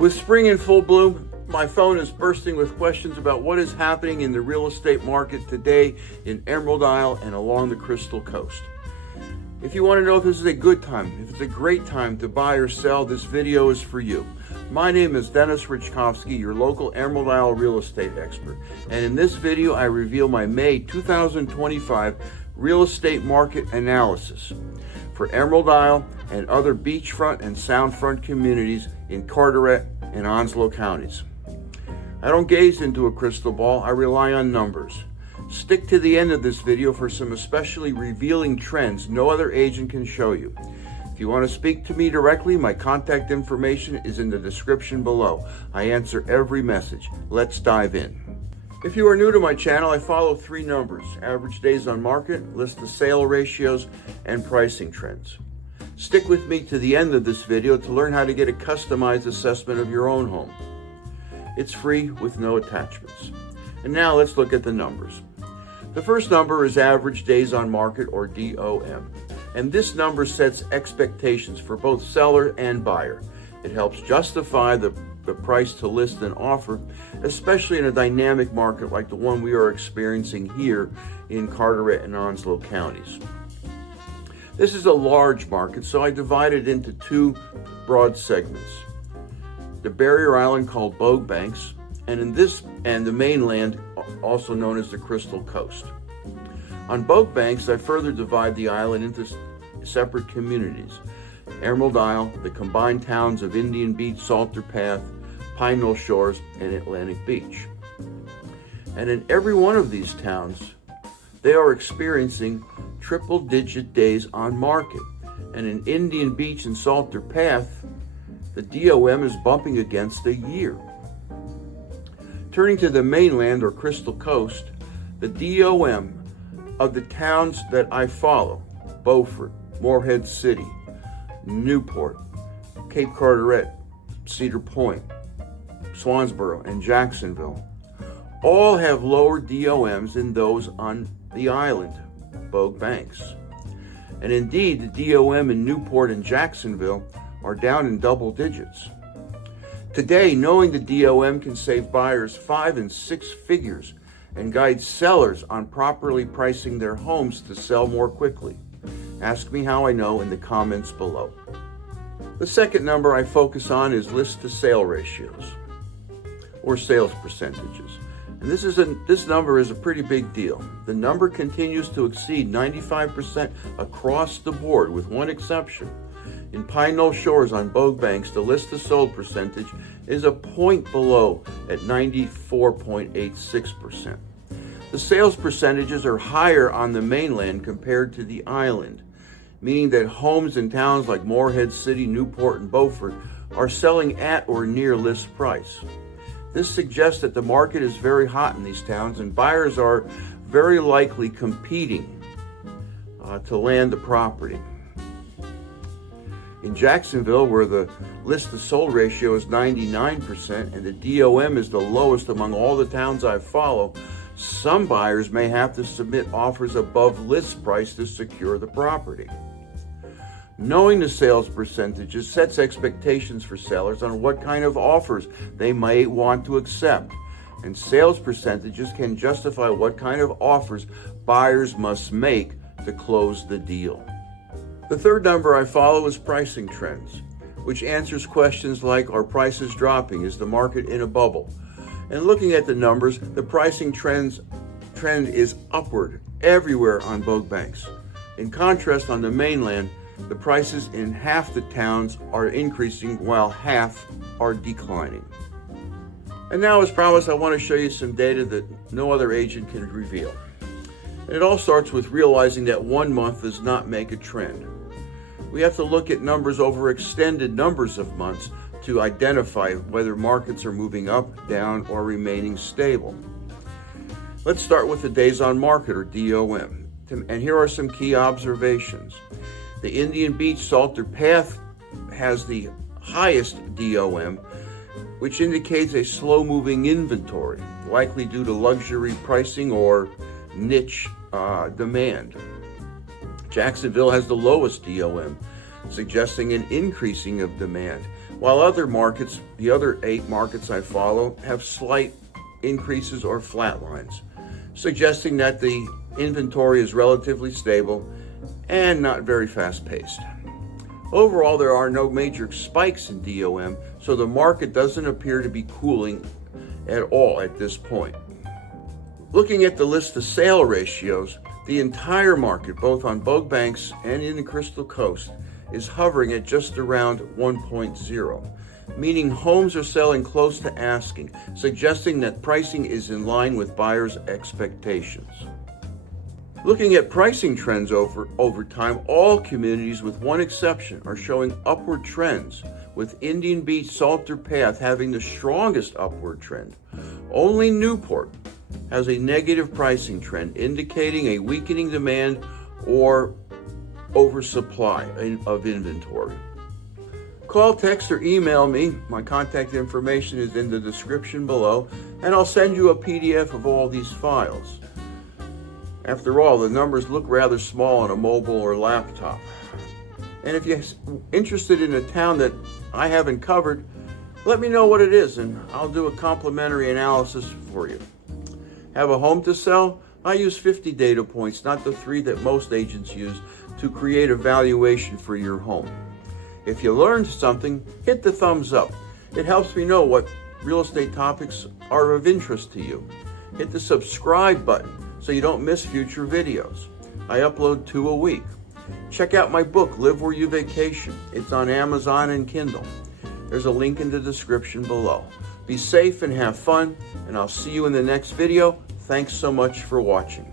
With spring in full bloom, my phone is bursting with questions about what is happening in the real estate market today in Emerald Isle and along the Crystal Coast. If you want to know if this is a good time, if it's a great time to buy or sell, this video is for you. My name is Denis Raczkowski, your local Emerald Isle real estate expert. And in this video, I reveal my May 2025 real estate market analysis for Emerald Isle and other beachfront and soundfront communities in Carteret and Onslow counties. I don't gaze into a crystal ball, I rely on numbers. Stick to the end of this video for some especially revealing trends no other agent can show you. If you want to speak to me directly, my contact information is in the description below. I answer every message. Let's dive in. If you are new to my channel, I follow three numbers: average days on market, list to sale ratios, and pricing trends. Stick with me to the end of this video to learn how to get a customized assessment of your own home. It's free with no attachments. And now let's look at the numbers. The first number is average days on market, or DOM. And this number sets expectations for both seller and buyer. It helps justify the price to list an offer, especially in a dynamic market like the one we are experiencing here in Carteret and Onslow counties. This is a large market, so I divide it into two broad segments. The barrier island called Bogue Banks, and the mainland, also known as the Crystal Coast. On Bogue Banks, I further divide the island into separate communities: Emerald Isle, the combined towns of Indian Beach, Salter Path, Pine Knoll Shores, and Atlantic Beach. And in every one of these towns, they are experiencing triple-digit days on market. And in Indian Beach and Salter Path, the DOM is bumping against a year. Turning to the mainland, or Crystal Coast, the DOM of the towns that I follow: Beaufort, Morehead City, Newport, Cape Carteret, Cedar Point, Swansboro, and Jacksonville, all have lower DOMs than those on the island, Bogue Banks. And indeed, the DOM in Newport and Jacksonville are down in double digits. Today, knowing the DOM can save buyers 5 and 6 figures and guide sellers on properly pricing their homes to sell more quickly. Ask me how I know in the comments below. The second number I focus on is list to sale ratios, or sales percentages. And this number is a pretty big deal. The number continues to exceed 95% across the board, with one exception. In Pine Knoll Shores on Bogue Banks, the list to sold percentage is a point below at 94.86%. The sales percentages are higher on the mainland compared to the island, meaning that homes in towns like Morehead City, Newport, and Beaufort are selling at or near list price. This suggests that the market is very hot in these towns, and buyers are very likely competing to land the property. In Jacksonville, where the list to sold ratio is 99% and the DOM is the lowest among all the towns I follow, some buyers may have to submit offers above list price to secure the property. Knowing the sales percentages sets expectations for sellers on what kind of offers they may want to accept, and sales percentages can justify what kind of offers buyers must make to close the deal. The third number I follow is pricing trends, which answers questions like: are prices dropping? Is the market in a bubble? And looking at the numbers, the pricing trend is upward everywhere on Bogue Banks. In contrast, on the mainland, the prices in half the towns are increasing while half are declining. And now, as promised, I want to show you some data that no other agent can reveal. And it all starts with realizing that 1 month does not make a trend. We have to look at numbers over extended numbers of months to identify whether markets are moving up, down, or remaining stable. Let's start with the days on market, or DOM. And here are some key observations. The Indian Beach Salter Path has the highest DOM, which indicates a slow-moving inventory, likely due to luxury pricing or niche demand. Jacksonville has the lowest DOM, suggesting an increasing of demand, while other markets, the other 8 markets I follow, have slight increases or flat lines, suggesting that the inventory is relatively stable and not very fast-paced. Overall, there are no major spikes in DOM, so the market doesn't appear to be cooling at all at this point. Looking at the list of sale ratios, the entire market, both on Bogue Banks and in the Crystal Coast, is hovering at just around 1.0, meaning homes are selling close to asking, suggesting that pricing is in line with buyers' expectations. Looking at pricing trends over time, all communities with one exception are showing upward trends, with Indian Beach Salter Path having the strongest upward trend. Only Newport has a negative pricing trend, indicating a weakening demand or oversupply of inventory. Call, text, or email me. My contact information is in the description below, and I'll send you a PDF of all these files. After all, the numbers look rather small on a mobile or laptop. And if you're interested in a town that I haven't covered, let me know what it is, and I'll do a complimentary analysis for you. Have a home to sell? I use 50 data points, not the 3 that most agents use, to create a valuation for your home. If you learned something, hit the thumbs up. It helps me know what real estate topics are of interest to you. Hit the subscribe button so you don't miss future videos. I upload 2 a week. Check out my book, Live Where You Vacation. It's on Amazon and Kindle. There's a link in the description below. Be safe and have fun, and I'll see you in the next video. Thanks so much for watching.